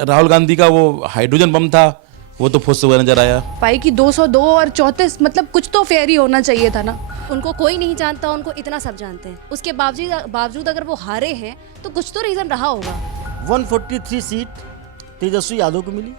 राहुल गांधी का वो hydrogen bomb था, वो तो फुस हुआ नजर आया। पाई कि 202 और 34, मतलब कुछ तो फेयर ही होना चाहिए था ना। उनको कोई नहीं जानता, उनको इतना सब जानते हैं। उसके बावजूद अगर वो हारे हैं तो कुछ तो रीजन रहा होगा। 143 सीट तेजस्वी यादव को मिली,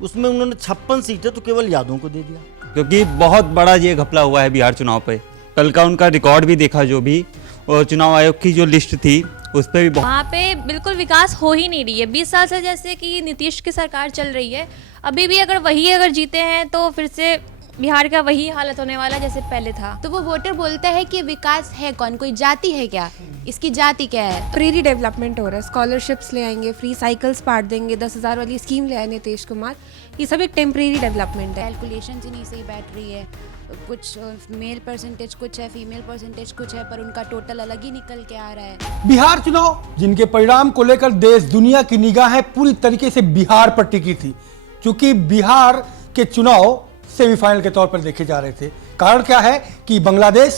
उसमें उन्होंने 56 सीटें तो केवल यादव को दे दिया। क्योंकि बहुत बड़ा ये घपला हुआ है बिहार चुनाव पे। कल का उनका रिकॉर्ड भी देखा, जो भी और चुनाव आयोग की जो लिस्ट थी उस पर भी वहाँ पे बिल्कुल विकास हो ही नहीं रही है। 20 साल से जैसे कि नीतीश की सरकार चल रही है, अभी भी अगर जीते हैं तो फिर से बिहार का वही हालत होने वाला जैसे पहले था। तो वो वोटर बोलता है कि विकास है कौन, कोई जाति है क्या, इसकी जाति क्या है। टेम्परेरी डेवलपमेंट हो रहा है, स्कॉलरशिप्स ले आएंगे, फ्री साइकिल्स बांट देंगे, 10,000 वाली स्कीम ले आए नीतीश कुमार, ये सब एक टेम्परेरी डेवलपमेंट है। कैलकुलेशन ही नहीं सही बैठ रही है, कुछ मेल परसेंटेज कुछ है, फीमेल परसेंटेज कुछ है, पर उनका टोटल अलग ही निकल के आ रहा है। बिहार चुनाव जिनके परिणाम को लेकर देश दुनिया की निगाहें पूरी तरीके से बिहार पर टिकी थी, क्योंकि बिहार के चुनाव सेमीफाइनल के तौर पर देखे जा रहे थे। कारण क्या है कि बांग्लादेश,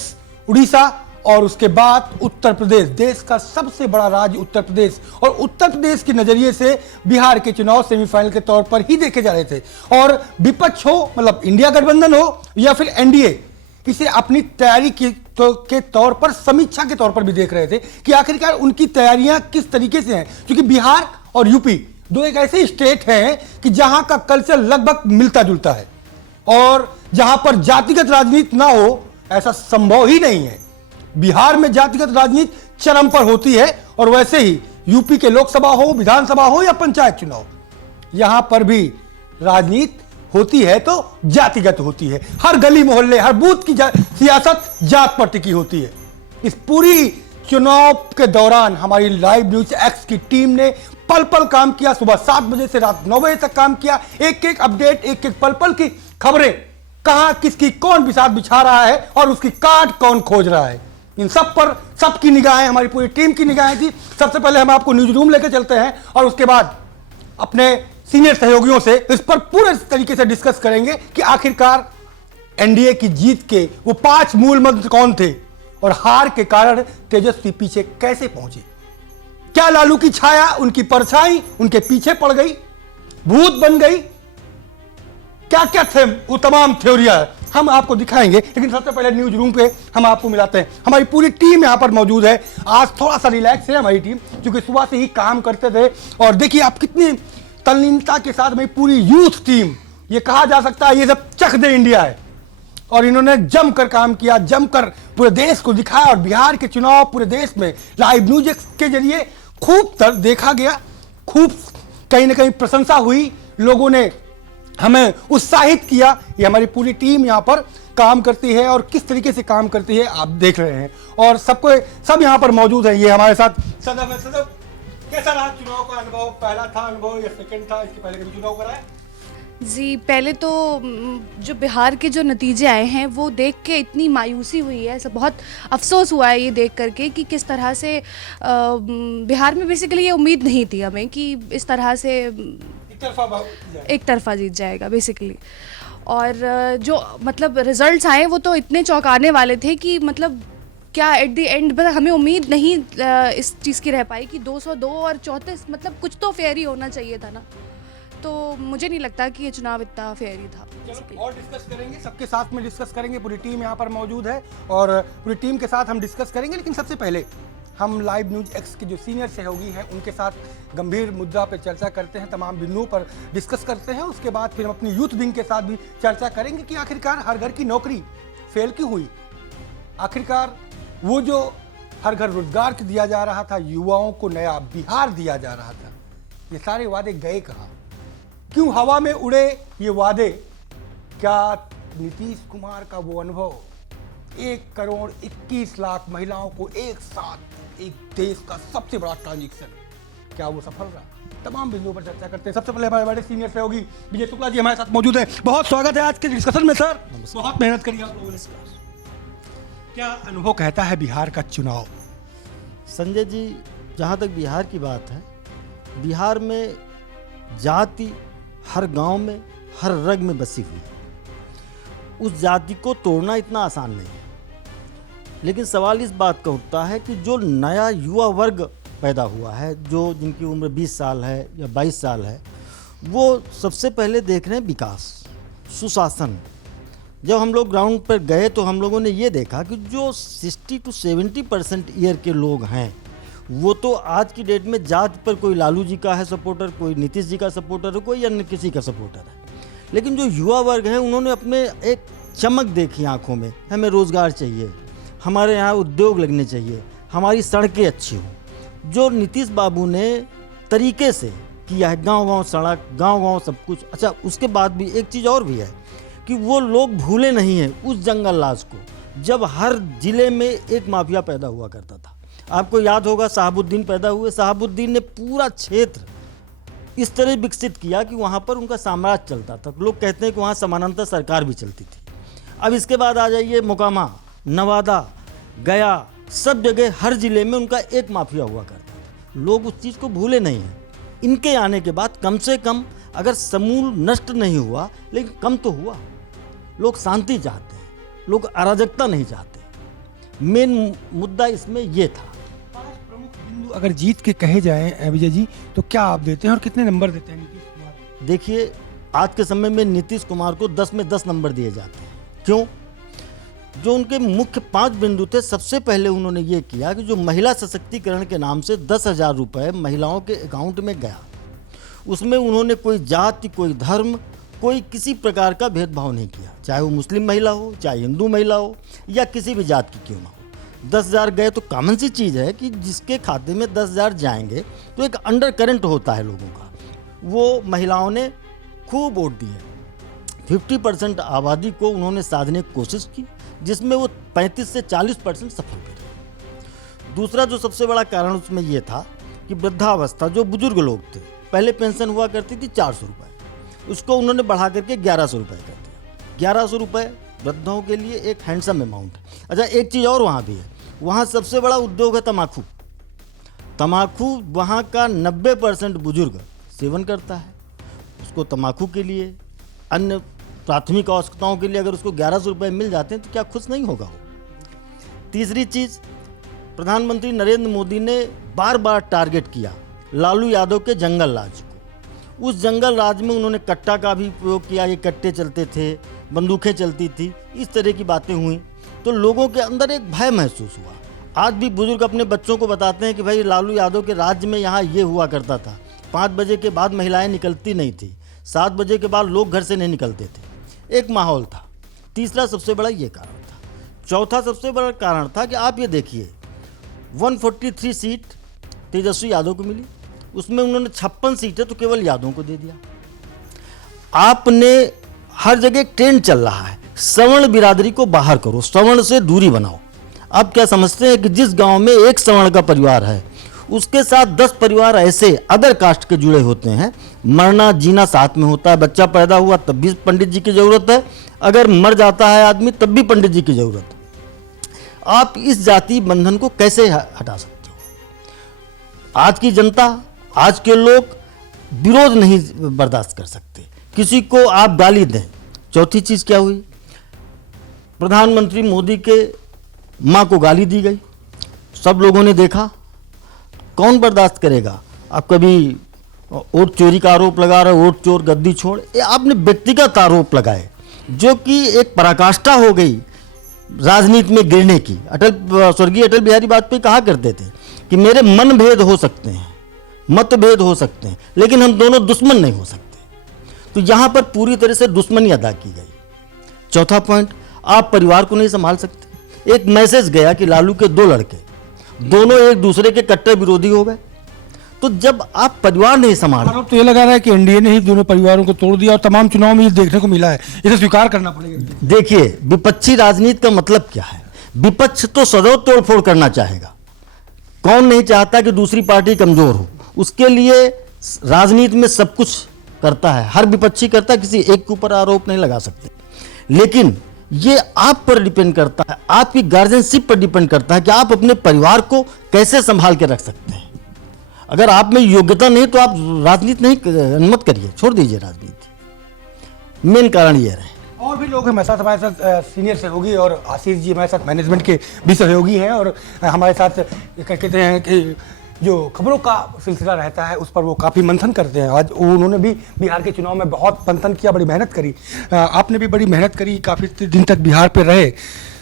उड़ीसा और उसके बाद उत्तर प्रदेश, देश का सबसे बड़ा राज्य उत्तर प्रदेश, और उत्तर प्रदेश के नजरिए से बिहार के चुनाव सेमीफाइनल के तौर पर ही देखे जा रहे थे। और विपक्ष हो, मतलब इंडिया गठबंधन हो या फिर एनडीए, इसे अपनी तैयारी के तौर पर, समीक्षा के तौर पर भी देख रहे थे कि आखिरकार उनकी तैयारियां किस तरीके से हैं। क्योंकि बिहार और यूपी दो एक ऐसे स्टेट हैं कि जहां का कल्चर लगभग मिलता जुलता है, और जहां पर जातिगत राजनीति ना हो ऐसा संभव ही नहीं है। बिहार में जातिगत राजनीति चरम पर होती है, और वैसे ही यूपी के लोकसभा हो, विधानसभा हो या पंचायत चुनाव, यहां पर भी राजनीति होती है तो जातिगत होती है। हर गली मोहल्ले, हर बूथ की सियासत जात पर टिकी होती है। इस पूरी चुनाव के दौरान हमारी लाइव न्यूज एक्स की टीम ने पल पल काम किया, सुबह 7 बजे से रात 9 बजे तक काम किया। एक एक अपडेट, एक एक पल पल की खबरें, कहां किसकी कौन बिसात बिछा रहा है और उसकी काट कौन खोज रहा है, इन सब पर सबकी निगाहें, हमारी पूरी टीम की निगाहें थी। सबसे पहले हम आपको न्यूज रूम लेकर चलते हैं और उसके बाद अपने सीनियर सहयोगियों से इस पर पूरे तरीके से डिस्कस करेंगे कि आखिरकार एनडीए की जीत के वो 5 मूल मंत्र कौन थे, और हार के कारण तेजस्वी पीछे कैसे पहुंचे। क्या लालू की छाया, उनकी परछाई उनके पीछे पड़ गई, भूत बन गई, क्या क्या थे वो तमाम थ्योरियां हम आपको दिखाएंगे। लेकिन सबसे पहले न्यूज रूम पे हम आपको मिलाते हैं। हमारी पूरी टीम यहां पर मौजूद है। आज थोड़ा सा रिलैक्स है हमारी टीम, क्योंकि सुबह से ही काम करते थे। और देखिए आप कितनी तल्लीनता के साथ, हमारी पूरी यूथ टीम, ये कहा जा सकता है ये सब चक दे इंडिया है, और इन्होंने जमकर काम किया, जमकर पूरे देश को दिखाया। और बिहार के चुनाव पूरे देश में लाइव न्यूज के जरिए खूब देखा गया, खूब कहीं ना कहीं प्रशंसा हुई, लोगों ने हमें उत्साहित किया। ये हमारी पूरी टीम यहाँ पर काम करती है, और किस तरीके से काम करती है आप देख रहे हैं। और सब यहाँ पर मौजूद है। ये हमारे साथ सदब है। सदब, कैसा रहा चुनाव का अनुभव? पहला था अनुभव या सेकंड था? इसके पहले कभी चुनाव कराया? जी, पहले तो जो बिहार के जो नतीजे आए हैं वो देख के इतनी मायूसी हुई है, सब बहुत अफसोस हुआ है ये देख करके कि किस तरह से बिहार में बेसिकली ये उम्मीद नहीं थी हमें कि इस तरह से एक तरफा जीत जाएगा बेसिकली। और जो मतलब रिजल्ट्स आए वो तो इतने चौंकाने वाले थे कि मतलब क्या एट द एंड बस हमें उम्मीद नहीं इस चीज़ की रह पाई कि 202 और 34, मतलब कुछ तो फेयर ही होना चाहिए था ना। तो मुझे नहीं लगता कि ये चुनाव इतना फेयर ही था। चलो और डिस्कस करेंगे, सबके साथ में डिस्कस करेंगे। पूरी टीम यहाँ पर मौजूद है और पूरी टीम के साथ हम डिस्कस करेंगे। लेकिन सबसे पहले हम लाइव न्यूज एक्स के जो सीनियर सहयोगी हैं उनके साथ गंभीर मुद्दा पर चर्चा करते हैं, तमाम बिंदुओं पर डिस्कस करते हैं। उसके बाद फिर हम अपनी यूथ विंग के साथ भी चर्चा करेंगे कि आखिरकार हर घर की नौकरी फेल क्यों हुई। आखिरकार वो जो हर घर रोजगार दिया जा रहा था, युवाओं को नया बिहार दिया जा रहा था, ये सारे वादे गए कहाँ? क्यों हवा में उड़े ये वादे? क्या नीतीश कुमार का वो अनुभव 1,21,00,000 महिलाओं को एक साथ, एक देश का सबसे बड़ा ट्रांजेक्शन, क्या वो सफल रहा? तमाम बिंदुओं पर चर्चा करते हैं। सबसे पहले हमारे बड़े सीनियर सहयोगी विजय शुक्ला जी हमारे साथ मौजूद हैं। बहुत स्वागत है आज के डिस्कशन में सर। बहुत मेहनत करी आप लोगों ने। क्या अनुभव कहता है बिहार का चुनाव? संजय जी, जहाँ तक बिहार की बात है, बिहार में जाति हर गांव में, हर रग में बसी हुई है। उस जाति को तोड़ना इतना आसान नहीं है। लेकिन सवाल इस बात का उठता है कि जो नया युवा वर्ग पैदा हुआ है, जो जिनकी उम्र 20 साल है या 22 साल है, वो सबसे पहले देख रहे हैं विकास, सुशासन। जब हम लोग ग्राउंड पर गए तो हम लोगों ने ये देखा कि जो 60 to 70% ईयर के लोग हैं वो तो आज की डेट में जात पर कोई लालू जी का है सपोर्टर, कोई नीतीश जी का सपोर्टर है, कोई अन्य किसी का सपोर्टर है। लेकिन जो युवा वर्ग है उन्होंने अपने एक चमक देखी आंखों में, हमें रोज़गार चाहिए, हमारे यहाँ उद्योग लगने चाहिए, हमारी सड़कें अच्छी हों। जो नीतीश बाबू ने तरीके से किया है, गांव-गांव सड़क, गांव-गांव सब कुछ। अच्छा, उसके बाद भी एक चीज़ और भी है कि वो लोग भूले नहीं हैं उस जंगल राज को, जब हर जिले में एक माफिया पैदा हुआ करता था। आपको याद होगा साहबुद्दीन पैदा हुए, साहबुद्दीन ने पूरा क्षेत्र इस तरह विकसित किया कि वहाँ पर उनका साम्राज्य चलता था। लोग कहते हैं कि वहाँ समानांतर सरकार भी चलती थी। अब इसके बाद आ जाइए मोकामा, नवादा, गया, सब जगह हर जिले में उनका एक माफिया हुआ करता था। लोग उस चीज़ को भूले नहीं हैं। इनके आने के बाद कम से कम अगर समूल नष्ट नहीं हुआ लेकिन कम तो हुआ। लोग शांति चाहते हैं, लोग अराजकता नहीं चाहते। मेन मुद्दा इसमें ये था। बिंदु अगर जीत के कहे जाएं विजय जी तो क्या आप देते हैं और कितने नंबर देते हैं नीतीश कुमार? देखिए, आज के समय में नीतीश कुमार को 10 में 10 नंबर दिए जाते हैं। क्यों? जो उनके मुख्य 5 बिंदु थे, सबसे पहले उन्होंने ये किया कि जो महिला सशक्तिकरण के नाम से 10,000 रुपये महिलाओं के अकाउंट में गया, उसमें उन्होंने कोई जाति, कोई धर्म, कोई किसी प्रकार का भेदभाव नहीं किया, चाहे वो मुस्लिम महिला हो, चाहे हिंदू महिला हो, या किसी भी जात की क्यों ना हो। 10,000 गए तो कॉमन सी चीज़ है कि जिसके खाते में 10,000 जाएंगे तो एक अंडर करंट होता है लोगों का। वो महिलाओं ने खूब वोट दिए। 50% आबादी को उन्होंने साधने की कोशिश की, जिसमें वो 35 से 40% सफल भी रहे। दूसरा जो सबसे बड़ा कारण उसमें ये था कि वृद्धावस्था, जो बुजुर्ग लोग थे, पहले पेंशन हुआ करती थी 400 रुपये, उसको उन्होंने बढ़ा करके 1100 रुपये कर दिया। 1100 रुपये वृद्धों के लिए एक हैंडसम अमाउंट है। अच्छा, एक चीज़ और वहाँ भी है, वहाँ सबसे बड़ा उद्योग है तम्बाकू। तम्बाकू वहाँ का 90% बुजुर्ग सेवन करता है। उसको तम्बाकू के लिए, अन्य प्राथमिक आवश्यकताओं के लिए अगर उसको 1100 रुपये मिल जाते हैं तो क्या खुश नहीं होगा वो? तीसरी चीज़, प्रधानमंत्री नरेंद्र मोदी ने बार बार टारगेट किया लालू यादव के जंगल राज को। उस जंगल राज में उन्होंने कट्टा का भी प्रयोग किया, ये कट्टे चलते थे, बंदूकें चलती थी, इस तरह की बातें हुई तो लोगों के अंदर एक भय महसूस हुआ। आज भी बुजुर्ग अपने बच्चों को बताते हैं कि भाई लालू यादव के राज्य में यहाँ ये हुआ करता था, 5 बजे के बाद महिलाएं निकलती नहीं थी, 7 बजे के बाद लोग घर से नहीं निकलते थे। एक माहौल था। तीसरा सबसे बड़ा ये कारण था। चौथा सबसे बड़ा कारण था कि आप ये देखिए 143 सीट तेजस्वी यादव को मिली, उसमें उन्होंने 56 सीटें तो केवल यादवों को दे दिया। आपने हर जगह ट्रेंड चल रहा है, सवर्ण बिरादरी को बाहर करो, सवर्ण से दूरी बनाओ। आप क्या समझते हैं कि जिस गांव में एक सवर्ण का परिवार है उसके साथ 10 परिवार ऐसे अदर कास्ट के जुड़े होते हैं, मरना जीना साथ में होता है। बच्चा पैदा हुआ तब भी पंडित जी की ज़रूरत है, अगर मर जाता है आदमी तब भी पंडित जी की ज़रूरत है। आप इस जाति बंधन को कैसे हटा सकते हो? आज की जनता, आज के लोग विरोध नहीं बर्दाश्त कर सकते, किसी को आप गाली दें। चौथी चीज़ क्या हुई? प्रधानमंत्री मोदी के माँ को गाली दी गई, सब लोगों ने देखा। कौन बर्दाश्त करेगा? आप कभी वोट चोरी का आरोप लगा रहे, वोट चोर गद्दी छोड़, ये आपने व्यक्तिगत आरोप लगाए जो कि एक पराकाष्ठा हो गई राजनीति में गिरने की। स्वर्गीय अटल बिहारी वाजपेयी कहा करते थे कि मेरे मन भेद हो सकते हैं, मतभेद हो सकते हैं, लेकिन हम दोनों दुश्मन नहीं हो सकते। तो यहाँ पर पूरी तरह से दुश्मनी अदा की गई। चौथा पॉइंट, आप परिवार को नहीं संभाल सकते। एक मैसेज गया कि लालू के 2 लड़के दोनों एक दूसरे के कट्टर विरोधी हो गए। तो जब आप परिवार नहीं संभाल, आरोप तो ये लगा रहा है कि एनडीए ने ही दोनों परिवारों को तोड़ दिया और तमाम चुनाव में ये देखने को मिला है, इसे स्वीकार करना पड़ेगा। देखिए, विपक्षी राजनीति का मतलब क्या है? विपक्ष तो सदैव तोड़फोड़ करना चाहेगा। कौन नहीं चाहता कि दूसरी पार्टी कमजोर हो? उसके लिए राजनीति में सब कुछ करता है, हर विपक्षी करता है, किसी एक के ऊपर आरोप नहीं लगा सकते। लेकिन ये आप पर डिपेंड करता है, आपकी गार्जियनशिप पर डिपेंड करता है कि आप अपने परिवार को कैसे संभाल के रख सकते हैं। अगर आप में योग्यता नहीं तो आप राजनीति नहीं मत करिए, छोड़ दीजिए राजनीति। मेन कारण ये रहे। और भी लोग हमारे साथ सीनियर सहयोगी और आशीष जी हमारे साथ मैनेजमेंट के भी सहयोगी हैं और हमारे साथ कहते हैं कि जो खबरों का सिलसिला रहता है उस पर वो काफ़ी मंथन करते हैं। आज उन्होंने भी बिहार के चुनाव में बहुत मंथन किया, बड़ी मेहनत करी। आपने भी बड़ी मेहनत करी, काफ़ी दिन तक बिहार पे रहे।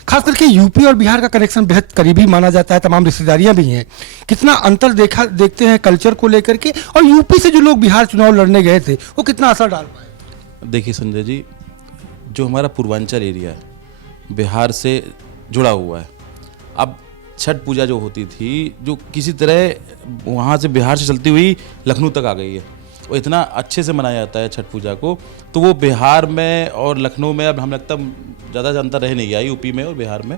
खास करके यूपी और बिहार का कनेक्शन बेहद करीबी माना जाता है, तमाम रिश्तेदारियां भी हैं। कितना अंतर देखते हैं कल्चर को लेकर के, और यूपी से जो लोग बिहार चुनाव लड़ने गए थे वो कितना असर डाल पाए? देखिए संजय जी, जो हमारा पूर्वांचल एरिया है बिहार से जुड़ा हुआ है। अब छठ पूजा जो होती थी, जो किसी तरह वहाँ से बिहार से चलती हुई लखनऊ तक आ गई है, वो इतना अच्छे से मनाया जाता है छठ पूजा को, तो वो बिहार में और लखनऊ में अब हम लगता ज़्यादा जानता रह नहीं गया, यूपी में और बिहार में।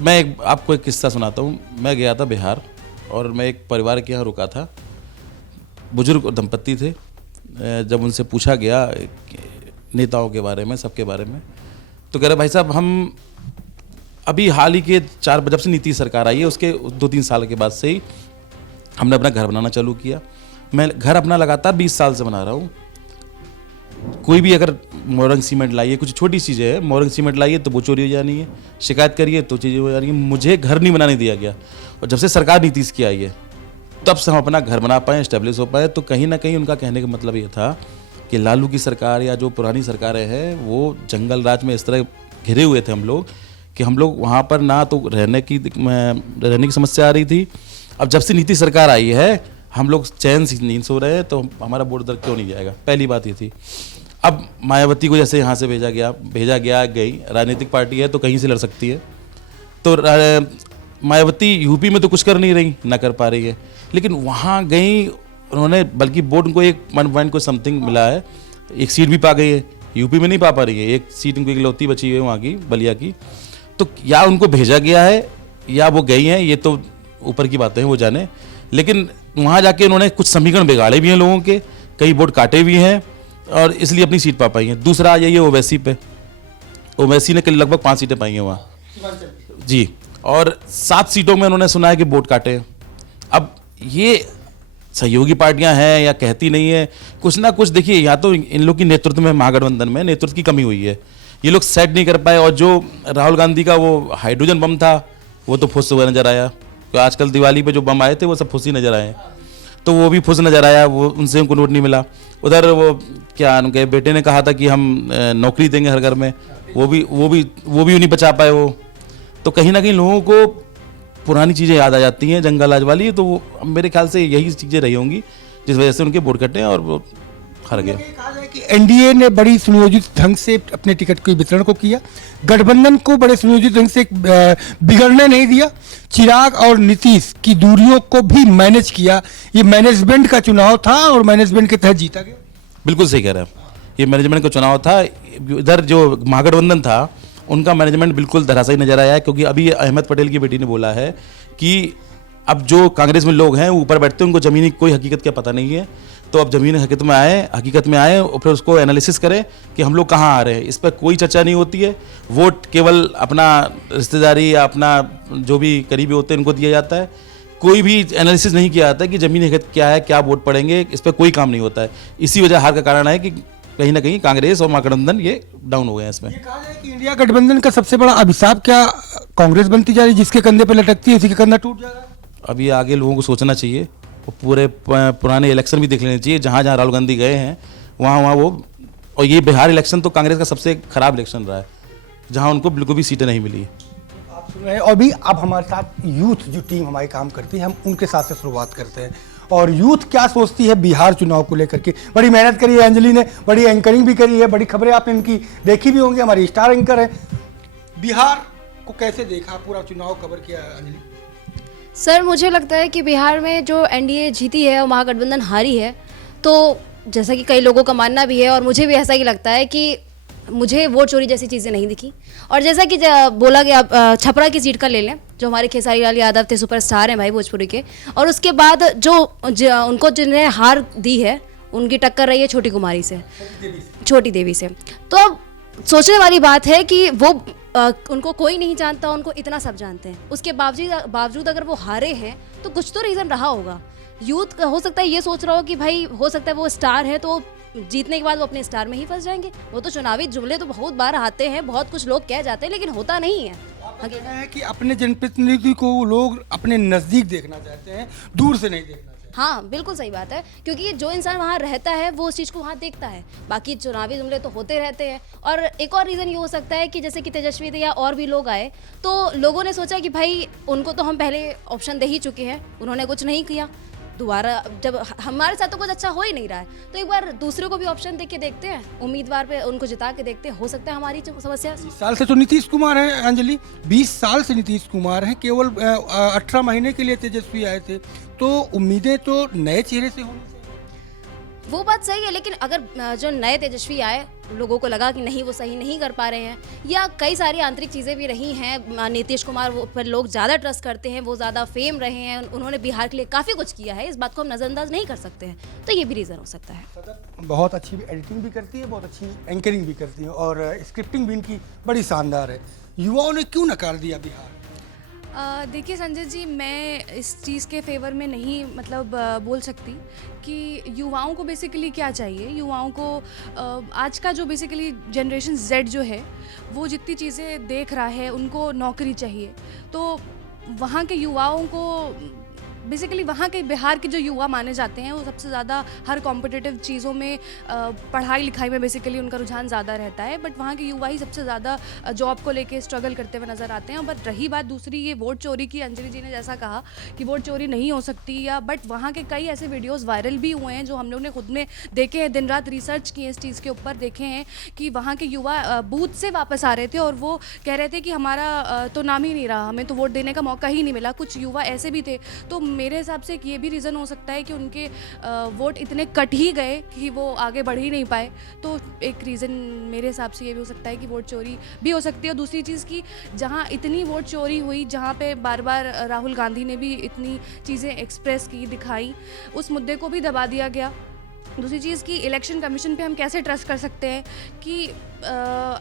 मैं आपको एक किस्सा सुनाता हूँ। मैं गया था बिहार और मैं एक परिवार के यहाँ रुका था। बुजुर्ग दंपत्ति थे। जब उनसे पूछा गया नेताओं के बारे में, सबके बारे में, तो कह रहे भाई साहब हम अभी हाल ही के जब से नीतीश सरकार आई है उसके 2-3 साल के बाद से ही हमने अपना घर बनाना चालू किया। मैं घर अपना लगातार 20 साल से बना रहा हूँ। कोई भी अगर मोरंग सीमेंट लाइए, कुछ छोटी चीज़ें है, मोरंग सीमेंट लाइए तो वो चोरी हो जानी है, शिकायत करिए तो चीज़ें हो जानी है। मुझे घर नहीं बनाने दिया गया, और जब से सरकार नीतीश की आई है तब से हम अपना घर बना पाए, इस्टेब्लिश हो पाए। तो कहीं ना कहीं उनका कहने का मतलब ये था कि लालू की सरकार या जो पुरानी सरकारें हैं वो जंगल राज में इस तरह घिरे हुए थे हम लोग कि हम लोग वहाँ पर ना तो रहने की समस्या आ रही थी। अब जब से नीतीश सरकार आई है हम लोग चैन से नींद सो रहे हैं, तो हमारा वोट दर क्यों नहीं जाएगा? पहली बात ये थी। अब मायावती को जैसे यहाँ से भेजा गया गई, राजनीतिक पार्टी है तो कहीं से लड़ सकती है। तो मायावती यूपी में तो कुछ कर नहीं रही, ना कर पा रही है, लेकिन वहाँ गई उन्होंने, बल्कि वोट उनको 1 को समथिंग मिला है, एक सीट भी पा गई है। यूपी में नहीं पा रही है, एक सीट उनको इकलौती बची हुई है वहाँ की, बलिया की। तो या उनको भेजा गया है या वो गई हैं, ये तो ऊपर की बातें हैं, वो जाने। लेकिन वहाँ जाके उन्होंने कुछ समीकरण बिगाड़े भी हैं लोगों के, कई वोट काटे भी हैं, और इसलिए अपनी सीट पा पाई हैं। दूसरा यही है ओवैसी पे, ओवैसी ने कल लगभग 5 सीटें पाई हैं वहाँ जी, और 7 सीटों में उन्होंने सुना है कि वोट काटे। अब ये सहयोगी पार्टियां हैं या कहती नहीं है, कुछ ना कुछ देखिए, या तो इन लोग की नेतृत्व में, महागठबंधन में नेतृत्व की कमी हुई है, ये लोग सेट नहीं कर पाए। और जो राहुल गांधी का वो हाइड्रोजन बम था वो तो फुस हुआ नजर आया। तो आजकल दिवाली पे जो बम आए थे वो सब फुस ही नजर आए, तो वो भी फुस नजर आया, वो उनसे उनको नोट नहीं मिला। उधर वो क्या उनके बेटे ने कहा था कि हम नौकरी देंगे हर घर में, वो भी नहीं बचा पाए वो। तो कहीं ना कहीं लोगों को पुरानी चीज़ें याद आ जाती हैं, जंगल राज वाली। तो वो मेरे ख्याल से यही चीज़ें रही होंगी जिस वजह से उनके वोट कटे और वो हार गए। कहा जाए कि एनडीए ने बड़ी सुनियोजित ढंग से अपने टिकट के वितरण को किया, गठबंधन को बड़े सुनियोजित ढंग से बिगड़ने नहीं दिया, चिराग और नीतीश की दूरियों को भी मैनेज किया। ये मैनेजमेंट का चुनाव था और मैनेजमेंट के तहत जीता गया। बिल्कुल सही कह रहे हैं आप, ये मैनेजमेंट का चुनाव था। इधर जो महागठबंधन था उनका मैनेजमेंट बिल्कुल धराशायी नजर आया है, क्योंकि अभी अहमद पटेल की बेटी ने बोला है कि अब जो कांग्रेस में लोग हैं ऊपर बैठते हैं, उनको ज़मीनी कोई हकीकत का पता नहीं है। तो अब ज़मीन हकीकत में आए और फिर उसको एनालिसिस करें कि हम लोग कहाँ आ रहे हैं। इस पर कोई चर्चा नहीं होती है। वोट केवल अपना रिश्तेदारी या अपना जो भी करीबी होते हैं उनको दिया जाता है। कोई भी एनालिसिस नहीं किया जाता है कि ज़मीनी हकीकत क्या है, क्या वोट पड़ेंगे, इस पर कोई काम नहीं होता है। इसी वजह हार का कारण है कि कहीं ना कहीं कांग्रेस और महागठबंधन ये डाउन हो गए हैं इसमें। ये कहा जाए कि इंडिया गठबंधन का सबसे बड़ा अभिशाप क्या कांग्रेस बनती जा रही है, जिसके कंधे पर लटकती है उसी का कंधा टूट जा रहा है। अभी आगे लोगों को सोचना चाहिए, वो पूरे पुराने इलेक्शन भी देख लेने चाहिए, जहाँ जहाँ राहुल गांधी गए हैं वहाँ वो। और ये बिहार इलेक्शन तो कांग्रेस का सबसे खराब इलेक्शन रहा है, जहाँ उनको बिल्कुल भी सीटें नहीं मिली। आप सुन रहे हैं। और भी अब हमारे साथ यूथ जो टीम हमारी काम करती है, हम उनके साथ से शुरुआत करते हैं। और यूथ क्या सोचती है बिहार चुनाव को लेकर के। बड़ी मेहनत करी है अंजलि ने, बड़ी एंकरिंग भी करी है, बड़ी खबरें आपने इनकी देखी भी होंगी, हमारी स्टार एंकर है। बिहार को कैसे देखा, पूरा चुनाव कवर किया अंजलि? सर मुझे लगता है कि बिहार में जो एनडीए जीती है और महागठबंधन हारी है, तो जैसा कि कई लोगों का मानना भी है और मुझे भी ऐसा ही लगता है कि मुझे वोट चोरी जैसी चीज़ें नहीं दिखी। और जैसा कि बोला गया, छपरा की सीट का ले लें, जो हमारे खेसारी लाल यादव थे, सुपरस्टार हैं भाई भोजपुरी के, और उसके बाद उनको जिन्हें हार दी है उनकी टक्कर रही है छोटी देवी से। तो अब सोचने वाली बात है कि वो उनको कोई नहीं जानता, उनको इतना सब जानते हैं, उसके बावजूद अगर वो हारे हैं तो कुछ तो रीज़न रहा होगा। यूथ हो सकता है ये सोच रहा हो कि भाई हो सकता है वो स्टार है तो जीतने के बाद वो अपने स्टार में ही फंस जाएंगे। वो तो चुनावी जुमले तो बहुत बार आते हैं, बहुत कुछ लोग कह जाते हैं, लेकिन होता नहीं है। आपका कहना है कि अपने जनप्रतिनिधि को लोग अपने नज़दीक देखना चाहते हैं, दूर से नहीं देखना चाहते। हाँ बिल्कुल सही बात है, क्योंकि जो इंसान वहाँ रहता है वो उस चीज़ को वहाँ देखता है। बाकी चुनावी जुमले तो होते रहते हैं। और एक और रीज़न ये हो सकता है कि जैसे कि तेजस्वी थे या और भी लोग आए, तो लोगों ने सोचा कि भाई उनको तो हम पहले ऑप्शन दे ही चुके हैं, उन्होंने कुछ नहीं किया, दोबारा जब हमारे साथ तो कुछ अच्छा हो ही नहीं रहा है तो एक बार दूसरे को भी ऑप्शन दे के देखते हैं, उम्मीदवार पे उनको जिता के देखते हैं, हो सकता है हमारी समस्या। 20 साल से तो नीतीश कुमार हैं अंजलि, 20 साल से नीतीश कुमार हैं, केवल 18 महीने के लिए तेजस्वी आए थे, तो उम्मीदें तो नए चेहरे से होनी चाहिए। वो बात सही है, लेकिन अगर जो नए तेजस्वी आए, लोगों को लगा कि नहीं वो सही नहीं कर पा रहे हैं, या कई सारी आंतरिक चीज़ें भी रही हैं, नीतीश कुमार पर लोग ज़्यादा ट्रस्ट करते हैं, वो ज़्यादा फेम रहे हैं, उन्होंने बिहार के लिए काफ़ी कुछ किया है, इस बात को हम नज़रअंदाज नहीं कर सकते हैं, तो ये भी रीज़न हो सकता है। बहुत अच्छी एडिटिंग भी करती है, बहुत अच्छी एंकरिंग भी करती है और स्क्रिप्टिंग भी इनकी बड़ी शानदार है। युवाओं ने क्यों नकार दिया बिहार? देखिए संजय जी, मैं इस चीज़ के फेवर में नहीं मतलब बोल सकती कि युवाओं को बेसिकली क्या चाहिए। युवाओं को आज का जो बेसिकली जनरेशन Z जो है वो जितनी चीज़ें देख रहा है, उनको नौकरी चाहिए। तो वहाँ के युवाओं को बेसिकली वहाँ के बिहार के जो युवा माने जाते हैं वो सबसे ज़्यादा हर कॉम्पिटिटिव चीज़ों में पढ़ाई लिखाई में बेसिकली उनका रुझान ज़्यादा रहता है, बट वहाँ के युवा ही सबसे ज़्यादा जॉब को लेके स्ट्रगल करते हुए नज़र आते हैं। बट रही बात दूसरी ये वोट चोरी की, अंजलि जी ने जैसा कहा कि वोट चोरी नहीं हो सकती, या बट वहाँ के कई ऐसे वीडियोज़ वायरल भी हुए हैं जो हम लोग ने खुद में देखे हैं, दिन रात रिसर्च किए इस चीज़ के ऊपर, देखे हैं कि वहाँ के युवा बूथ से वापस आ रहे थे और वो कह रहे थे कि हमारा तो नाम ही नहीं रहा, हमें तो वोट देने का मौका ही नहीं मिला। कुछ युवा ऐसे भी थे, तो मेरे हिसाब से ये भी रीज़न हो सकता है कि उनके वोट इतने कट ही गए कि वो आगे बढ़ ही नहीं पाए। तो एक रीज़न मेरे हिसाब से ये भी हो सकता है कि वोट चोरी भी हो सकती है। दूसरी चीज़ की जहाँ इतनी वोट चोरी हुई, जहाँ पे बार बार राहुल गांधी ने भी इतनी चीज़ें एक्सप्रेस की, दिखाई, उस मुद्दे को भी दबा दिया गया। दूसरी चीज़ की इलेक्शन कमीशन पे हम कैसे ट्रस्ट कर सकते हैं कि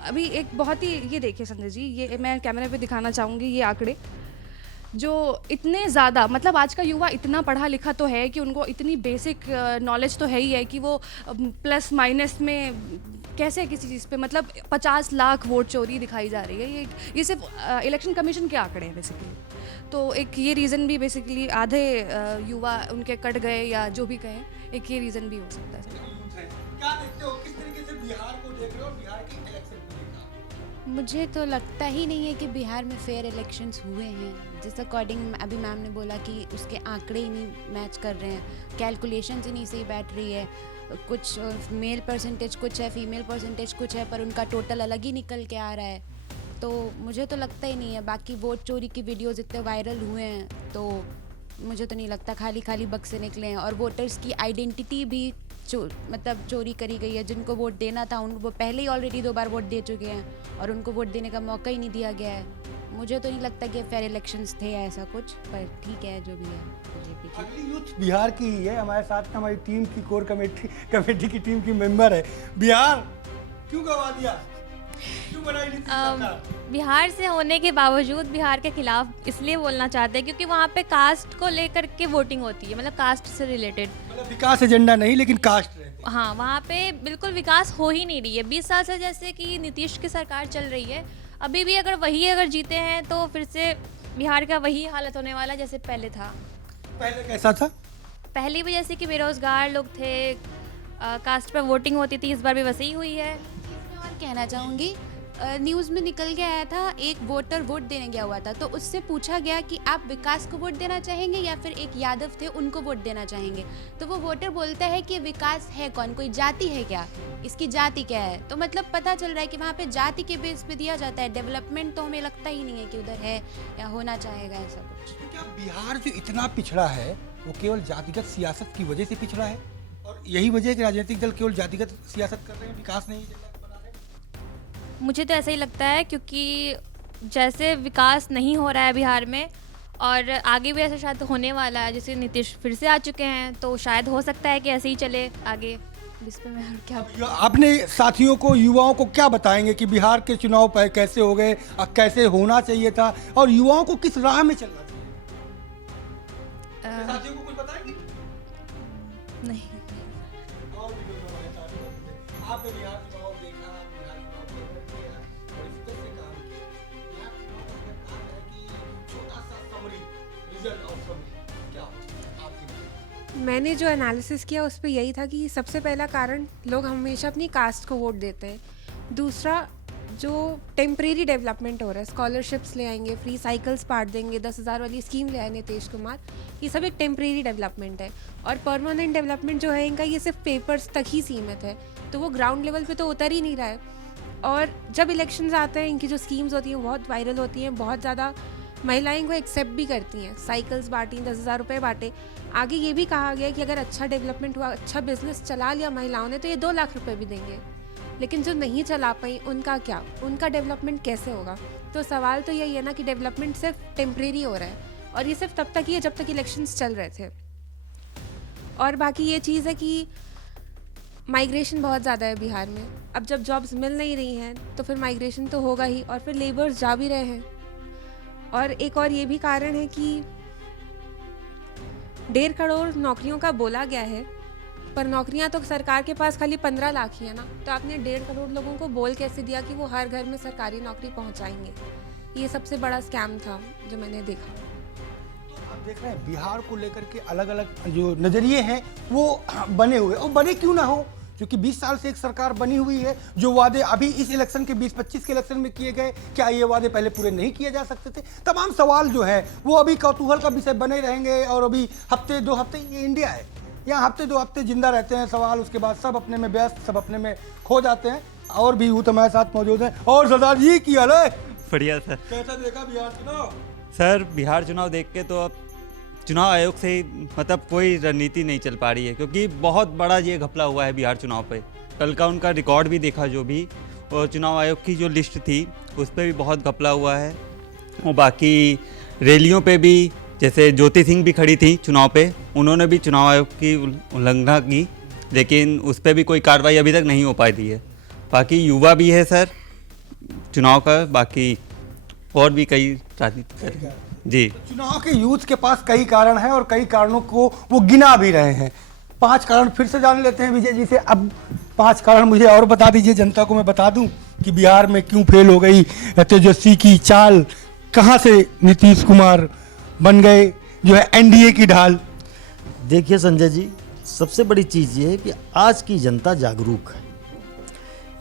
अभी एक बहुत ही, ये देखिए संजय जी, ये मैं कैमरे पे दिखाना चाहूँगी, ये आंकड़े जो इतने ज़्यादा, मतलब आज का युवा इतना पढ़ा लिखा तो है कि उनको इतनी बेसिक नॉलेज तो है ही है कि वो प्लस माइनस में कैसे किसी चीज़ पे, मतलब 50 लाख वोट चोरी दिखाई जा रही है। ये सिर्फ इलेक्शन कमीशन के आंकड़े हैं बेसिकली। तो एक ये रीज़न भी बेसिकली आधे युवा उनके कट गए या जो भी कहें, एक ये रीज़न भी हो सकता है। क्या देखते हो, किस तरीके से बिहार को देख रहे हो, बिहार की इलेक्शन को देख रहे हो? मुझे तो लगता ही नहीं है कि बिहार में फेयर इलेक्शंस हुए हैं। जिस अकॉर्डिंग अभी मैम ने बोला कि उसके आंकड़े ही नहीं मैच कर रहे हैं, कैलकुलेशंस ही नहीं सही बैठ रही है, कुछ मेल परसेंटेज कुछ है, फीमेल परसेंटेज कुछ है, पर उनका टोटल अलग ही निकल के आ रहा है। तो मुझे तो लगता ही नहीं है। बाकी वोट चोरी की वीडियोज़ इतने वायरल हुए हैं तो मुझे तो नहीं लगता, खाली खाली बक्से निकले हैं। और वोटर्स की आइडेंटिटी भी मतलब चोरी करी गई है। जिनको वोट देना था वो पहले ही ऑलरेडी 2 बार वोट दे चुके हैं और उनको वोट देने का मौका ही नहीं दिया गया है। मुझे तो नहीं लगता कि फेयर इलेक्शंस थे ऐसा कुछ, पर ठीक है जो भी है। अगली यूथ बिहार की ही है, हमारे साथ हमारी टीम की कोर कमेटी की टीम की मेंबर है। बिहार क्यों गवा दिया, क्यों बनाई नीतीश सरकार? बिहार से होने के बावजूद बिहार के खिलाफ इसलिए बोलना चाहते हैं क्योंकि वहाँ पे कास्ट को लेकर के वोटिंग होती है, मतलब कास्ट से रिलेटेड। मतलब विकास एजेंडा नहीं, लेकिन कास्ट रहती है। हाँ, वहाँ पे बिल्कुल विकास हो ही नहीं रही है। 20 साल से जैसे कि नीतीश की सरकार चल रही है, अभी भी अगर जीते हैं तो फिर से बिहार का वही हालत होने वाला जैसे पहले था। पहले कैसा था? पहले भी जैसे कि बेरोजगार लोग थे, कास्ट पर वोटिंग होती थी, इस बार भी वैसे ही हुई है। और कहना चाहूँगी, न्यूज़ में निकल के आया था, एक वोटर वोट देने गया हुआ था, तो उससे पूछा गया कि आप विकास को वोट देना चाहेंगे या फिर एक यादव थे उनको वोट देना चाहेंगे। तो वो वोटर बोलता है कि विकास है कौन, कोई जाति है क्या, इसकी जाति क्या है। तो मतलब पता चल रहा है कि वहाँ पे जाति के बेस पे दिया जाता है। डेवलपमेंट तो हमें लगता ही नहीं है कि उधर है या होना चाहेगा ऐसा कुछ। तो क्या बिहार जो इतना पिछड़ा है वो केवल जातिगत सियासत की वजह से पिछड़ा है, और यही वजह है कि राजनीतिक दल केवल जातिगत सियासत कर रहे हैं, विकास नहीं बना रहे? मुझे तो ऐसा ही लगता है, क्योंकि जैसे विकास नहीं हो रहा है बिहार में और आगे भी ऐसा शायद होने वाला है, जैसे नीतीश फिर से आ चुके हैं, तो शायद हो सकता है कि ऐसे ही चले आगे। इस पे मैं क्या अपने साथियों को, युवाओं को क्या बताएंगे कि बिहार के चुनाव पर कैसे हो गए और कैसे होना चाहिए था, और युवाओं को किस राह में चलना चाहिए? साथियों को कुछ बताएंगे? नहीं। और भी लोग हमारे साथ हैं। आपने बिहार चुनाव देखा, बिहार चुनाव पर और इस तरह से काम किया। बिहार चुनाव मैंने जो एनालिसिस किया उस पर यही था कि सबसे पहला कारण लोग हमेशा अपनी कास्ट को वोट देते हैं। दूसरा, जो टेम्परेरी डेवलपमेंट हो रहा है, स्कॉलरशिप्स ले आएंगे, फ्री साइकिल्स बांट देंगे, 10,000 वाली स्कीम ले आए नीतीश कुमार, ये सब एक टेम्परेरी डेवलपमेंट है। और परमानेंट डेवलपमेंट जो है इनका, ये सिर्फ पेपर्स तक ही सीमित है, तो वो ग्राउंड लेवल पे तो उतर ही नहीं रहा है। और जब इलेक्शंस आते हैं, इनकी जो स्कीम्स होती हैं बहुत वायरल होती हैं, बहुत ज़्यादा महिलाएं को एक्सेप्ट भी करती हैं। साइकिल्स बांटी, 10,000 रुपये बांटे। आगे ये भी कहा गया कि अगर अच्छा डेवलपमेंट हुआ, अच्छा बिजनेस चला लिया महिलाओं ने, तो ये 2 लाख रुपए भी देंगे। लेकिन जो नहीं चला पाई, उनका क्या, उनका डेवलपमेंट कैसे होगा? तो सवाल तो यही है ना कि डेवलपमेंट सिर्फ टेम्परेरी हो रहा है, और ये सिर्फ तब तक ही है जब तक इलेक्शंस चल रहे थे। और बाकी ये चीज़ है कि माइग्रेशन बहुत ज़्यादा है बिहार में। अब जब जॉब्स मिल नहीं रही हैं तो फिर माइग्रेशन तो होगा ही, और फिर लेबर्स जा भी रहे हैं। और एक और ये भी कारण है कि 1.5 करोड़ नौकरियों का बोला गया है, पर नौकरियां तो सरकार के पास खाली 15 लाख ही है ना। तो आपने 1.5 करोड़ लोगों को बोल कैसे दिया कि वो हर घर में सरकारी नौकरी पहुंचाएंगे? ये सबसे बड़ा स्कैम था जो मैंने देखा। आप देख रहे हैं बिहार को लेकर के अलग अलग जो नजरिए हैं वो बने हुए, और बने क्यों ना हो, क्योंकि 20 साल से एक सरकार बनी हुई है। जो वादे अभी इस इलेक्शन के 2025 के इलेक्शन में किए गए, क्या ये वादे पहले पूरे नहीं किए जा सकते थे? तमाम सवाल जो है वो अभी कौतूहल का विषय बने रहेंगे। और अभी हफ्ते 2 हफ्ते, ये इंडिया है, यहाँ हफ्ते 2 हफ्ते जिंदा रहते हैं सवाल, उसके बाद सब अपने में व्यस्त, सब अपने में खो जाते हैं। और भी यूथ हमारे साथ मौजूद हैं। और सरदार जी की हाल है? बढ़िया सर। कैसा देखा बिहार चुनाव? सर बिहार चुनाव देख के तो अब चुनाव आयोग से मतलब कोई रणनीति नहीं चल पा रही है, क्योंकि बहुत बड़ा ये घपला हुआ है बिहार चुनाव पे। कल का उनका रिकॉर्ड भी देखा जो भी, और चुनाव आयोग की जो लिस्ट थी उस पर भी बहुत घपला हुआ है। और बाकी रैलियों पे भी, जैसे ज्योति सिंह भी खड़ी थी चुनाव पे, उन्होंने भी चुनाव आयोग की उल्लंघना की, लेकिन उस पर भी कोई कार्रवाई अभी तक नहीं हो पाई है। बाकी युवा भी है सर चुनाव का, बाकी और भी कई राजनीति जी। चुनाव के यूथ के पास कई कारण हैं, और कई कारणों को वो गिना भी रहे हैं। 5 कारण फिर से जान लेते हैं विजय जी से। अब 5 कारण मुझे और बता दीजिए, जनता को मैं बता दूं कि बिहार में क्यों फेल हो गई तेजस्वी की चाल, कहां से नीतीश कुमार बन गए जो है एनडीए की ढाल। देखिए संजय जी, सबसे बड़ी चीज़ ये है कि आज की जनता जागरूक है।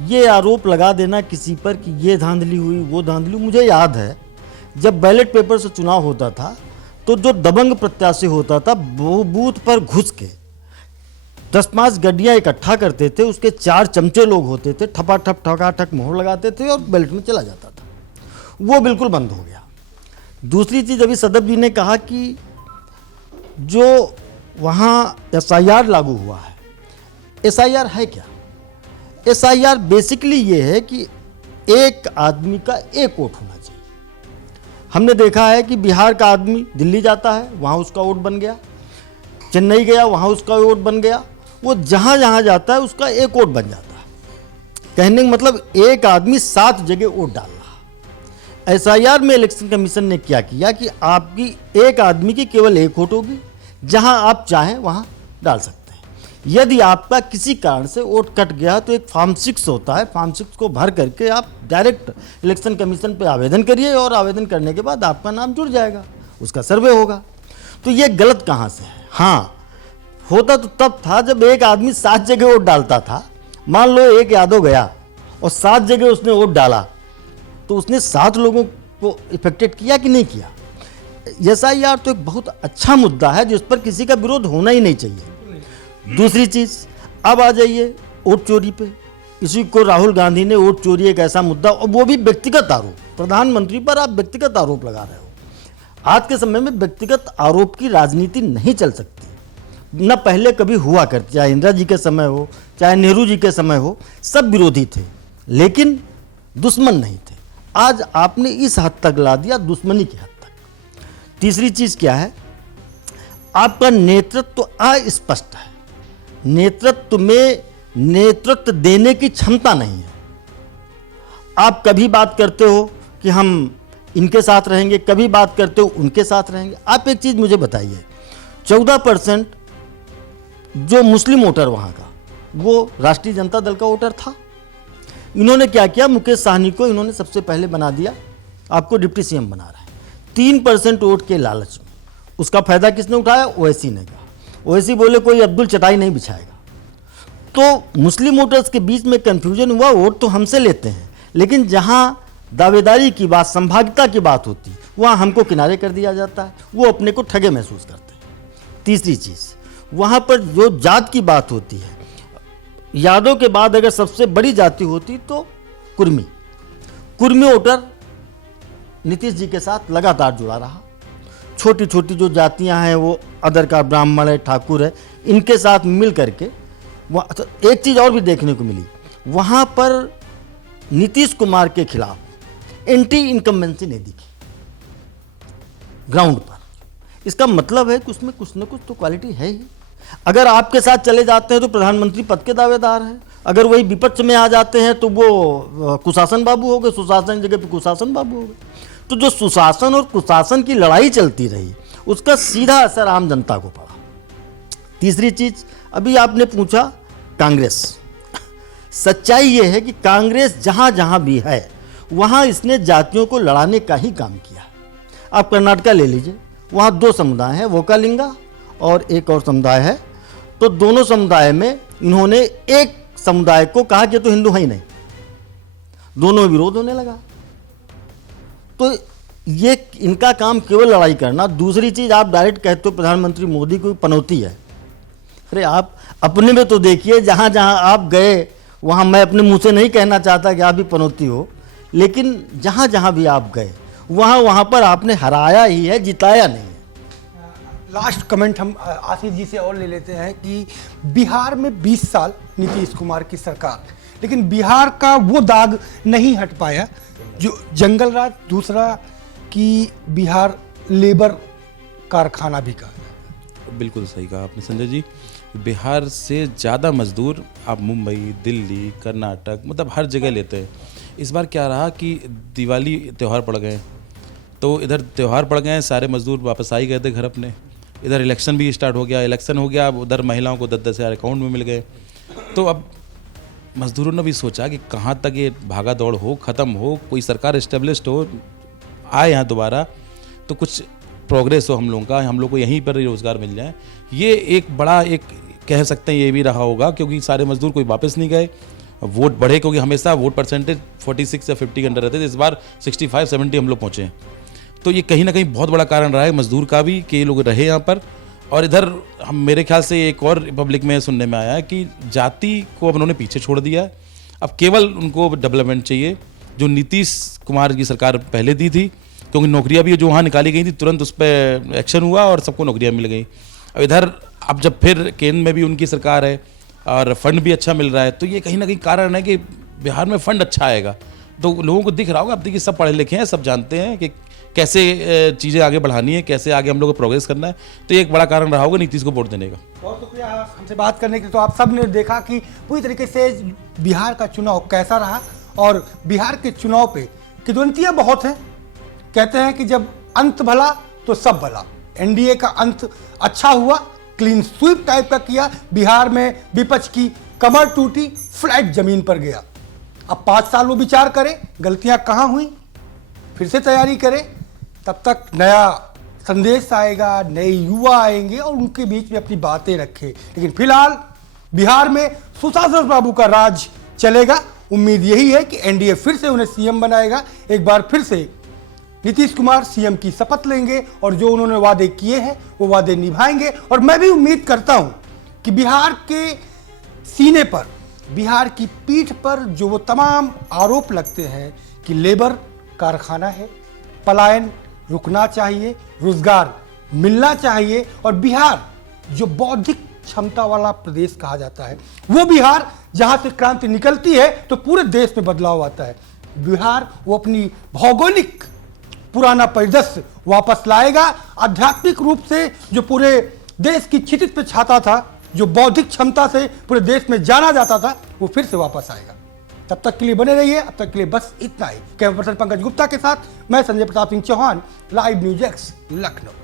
ये आरोप लगा देना किसी पर कि ये धांधली हुई, वो धांधली, मुझे याद है जब बैलेट पेपर से चुनाव होता था तो जो दबंग प्रत्याशी होता था वो बूथ पर घुस के 10-5 गड्डियाँ इकट्ठा करते थे, उसके 4 चमचे लोग होते थे, ठपाठप ठकाठक मोहर लगाते थे और बैलेट में चला जाता था। वो बिल्कुल बंद हो गया। दूसरी चीज़, अभी सदब जी ने कहा कि जो वहाँ SIR लागू हुआ है, SIR है क्या? SIR बेसिकली ये है कि एक आदमी का एक वोट होना चाहिए। हमने देखा है कि बिहार का आदमी दिल्ली जाता है, वहाँ उसका वोट बन गया, चेन्नई गया, वहाँ उसका वोट बन गया, वो जहाँ जहाँ जाता है उसका एक वोट बन जाता है। कहने का मतलब एक आदमी 7 जगह वोट डाल रहा है। SIR में इलेक्शन कमीशन ने क्या किया कि आपकी एक आदमी की केवल एक वोट होगी, जहाँ आप चाहें वहाँ डाल सकते हैं। यदि आपका किसी कारण से वोट कट गया तो एक फॉर्म 6 होता है, फॉर्म 6 को भर करके आप डायरेक्ट इलेक्शन कमीशन पे आवेदन करिए, और आवेदन करने के बाद आपका नाम जुड़ जाएगा, उसका सर्वे होगा। तो ये गलत कहाँ से है? हाँ, होता तो तब था जब एक आदमी 7 जगह वोट डालता था। मान लो एक यादव गया और 7 जगह उसने वोट डाला, तो उसने 7 लोगों को इफेक्टेड किया कि नहीं किया? SIR तो एक बहुत अच्छा मुद्दा है जिस पर किसी का विरोध होना ही नहीं चाहिए। दूसरी चीज़, अब आ जाइए वोट चोरी पे। इसी को राहुल गांधी ने वोट चोरी एक ऐसा मुद्दा, और वो भी व्यक्तिगत आरोप, प्रधानमंत्री पर आप व्यक्तिगत आरोप लगा रहे हो। आज के समय में व्यक्तिगत आरोप की राजनीति नहीं चल सकती, न पहले कभी हुआ करती, चाहे इंदिरा जी के समय हो, चाहे नेहरू जी के समय हो, सब विरोधी थे लेकिन दुश्मन नहीं थे। आज आपने इस हद तक ला दिया, दुश्मनी की हद तक। तीसरी चीज़ क्या है? आपका नेतृत्व अस्पष्ट है, नेतृत्व में नेतृत्व देने की क्षमता नहीं है। आप कभी बात करते हो कि हम इनके साथ रहेंगे, कभी बात करते हो उनके साथ रहेंगे। आप एक चीज़ मुझे बताइए, 14% जो मुस्लिम वोटर वहाँ का, वो राष्ट्रीय जनता दल का वोटर था। इन्होंने क्या किया? मुकेश साहनी को इन्होंने सबसे पहले बना दिया, आपको डिप्टी CM बना रहा है। 3% वोट के लालच में उसका फायदा किसने उठाया? ओवैसी ने कहा। ओवैसी बोले कोई अब्दुल चटाई नहीं बिछाएगा। तो मुस्लिम वोटर्स के बीच में कंफ्यूजन हुआ, वोट तो हमसे लेते हैं, लेकिन जहां दावेदारी की बात, संभाव्यता की बात होती, वहां हमको किनारे कर दिया जाता है, वो अपने को ठगे महसूस करते हैं। तीसरी चीज़, वहां पर जो जात की बात होती है, यादव के बाद अगर सबसे बड़ी जाति होती तो कुर्मी वोटर नीतीश जी के साथ लगातार जुड़ा रहा। छोटी छोटी जो जातियां हैं, वो अदर का ब्राह्मण है, ठाकुर है, इनके साथ मिल करके तो एक चीज़ और भी देखने को मिली, वहाँ पर नीतीश कुमार के खिलाफ एंटी इनकम्बेंसी नहीं दिखी ग्राउंड पर। इसका मतलब है कि उसमें कुछ न कुछ तो क्वालिटी है ही। अगर आपके साथ चले जाते हैं तो प्रधानमंत्री पद के दावेदार हैं, अगर वही विपक्ष में आ जाते हैं तो वो कुशासन बाबू हो गए, सुशासन की जगह पे कुशासन बाबू हो गए। तो जो सुशासन और कुशासन की लड़ाई चलती रही, उसका सीधा असर आम जनता को पड़ा। तीसरी चीज, अभी आपने पूछा कांग्रेस, सच्चाई ये है कि कांग्रेस जहां जहां भी है वहां इसने जातियों को लड़ाने का ही काम किया। आप कर्नाटका ले लीजिए, वहां दो समुदाय हैं, वोकालिंगा और एक और समुदाय है। तो दोनों समुदाय में इन्होंने एक समुदाय को कहा कि तो हिंदू है ही नहीं, दोनों विरोध होने लगा। तो ये इनका काम केवल लड़ाई करना। दूसरी चीज, आप डायरेक्ट कहते हो प्रधानमंत्री मोदी को पनौती है। अरे आप अपने में तो देखिए, जहां जहां आप गए वहां, मैं अपने मुंह से नहीं कहना चाहता कि आप भी पनौती हो, लेकिन जहां जहां भी आप गए वहां पर आपने हराया ही है, जिताया नहीं है। लास्ट कमेंट हम आशीष जी से और ले लेते हैं कि बिहार में 20 साल नीतीश कुमार की सरकार, लेकिन बिहार का वो दाग नहीं हट पाया जो जंगल राज, दूसरा कि बिहार लेबर कारखाना भी कहा। बिल्कुल सही कहा आपने संजय जी। बिहार से ज़्यादा मजदूर आप मुंबई, दिल्ली, कर्नाटक, मतलब हर जगह लेते हैं। इस बार क्या रहा कि दिवाली त्यौहार पड़ गए, तो इधर त्यौहार पड़ गए, सारे मजदूर वापस आ ही गए थे घर अपने। इधर इलेक्शन भी स्टार्ट हो गया, इलेक्शन हो गया, अब उधर महिलाओं को 10-10 हज़ार अकाउंट में मिल गए। तो अब मजदूरों ने भी सोचा कि कहाँ तक ये भागा दौड़ हो, ख़त्म हो, कोई सरकार इस्टेब्लिश्ड हो, आए यहाँ दोबारा तो कुछ प्रोग्रेस हो हम लोगों का, हम लोग को यहीं पर रोज़गार मिल जाए। ये एक बड़ा, एक कह सकते हैं ये भी रहा होगा, क्योंकि सारे मजदूर कोई वापस नहीं गए, वोट बढ़े, क्योंकि हमेशा वोट परसेंटेज 46 या 50 के अंडर रहते थे, इस बार 65-70 हम लोग पहुँचे हैं। तो ये कहीं ना कहीं बहुत बड़ा कारण रहा है मजदूर का भी कि ये लोग रहे यहाँ पर। और इधर हम, मेरे ख्याल से एक और रिपब्लिक में सुनने में आया है कि जाति को अब उन्होंने पीछे छोड़ दिया है, अब केवल उनको डेवलपमेंट चाहिए, जो नीतीश कुमार की सरकार पहले दी थी, क्योंकि नौकरियां भी जो वहाँ निकाली गई थी तुरंत उस पर एक्शन हुआ और सबको नौकरियां मिल गई। अब इधर अब जब फिर केंद्र में भी उनकी सरकार है और फंड भी अच्छा मिल रहा है, तो ये कहीं ना कहीं कारण है कि बिहार में फंड अच्छा आएगा। तो लोगों को दिख रहा होगा, अब देखिए सब पढ़े लिखे हैं, सब जानते हैं कि कैसे चीज़ें आगे बढ़ानी है, कैसे आगे हम लोग को प्रोग्रेस करना है। तो ये एक बड़ा कारण रहा होगा नीतीश को वोट देने का। बहुत शुक्रिया हमसे बात करने के लिए। तो आप सब ने देखा कि पूरी तरीके से बिहार का चुनाव कैसा रहा, और बिहार के चुनाव पे किदवंतियाँ बहुत हैं। कहते हैं कि जब अंत भला तो सब भला। एनडीए का अंत अच्छा हुआ, क्लीन स्वीप टाइप का किया, बिहार में विपक्ष की कमर टूटी, फ्लैट जमीन पर गया। अब 5 साल वो विचार करें गलतियां कहाँ हुई, फिर से तैयारी करें, तब तक नया संदेश आएगा, नए युवा आएंगे और उनके बीच में अपनी बातें रखें। लेकिन फिलहाल बिहार में सुशासन बाबू का राज चलेगा। उम्मीद यही है कि एनडीए फिर से उन्हें सीएम बनाएगा। एक बार फिर से नीतीश कुमार सीएम की शपथ लेंगे और जो उन्होंने वादे किए हैं वो वादे निभाएंगे। और मैं भी उम्मीद करता हूं कि बिहार के सीने पर, बिहार की पीठ पर जो वो तमाम आरोप लगते हैं कि लेबर कारखाना है, पलायन रुकना चाहिए, रोजगार मिलना चाहिए, और बिहार जो बौद्धिक क्षमता वाला प्रदेश कहा जाता है, वो बिहार जहां से क्रांति निकलती है तो पूरे देश में बदलाव आता है। बिहार वो अपनी भौगोलिक पुराना परिदृश्य वापस लाएगा। आध्यात्मिक रूप से जो पूरे देश की क्षितिज पे छाता था, जो बौद्धिक क्षमता से पूरे देश में जाना जाता था, वो फिर से वापस आएगा। तब तक के लिए बने रहिए। अब तक के लिए बस इतना ही। कैमरा पर्सन पंकज गुप्ता के साथ मैं Sanjay Pratap Singh Chauhan, live news X, Lucknow.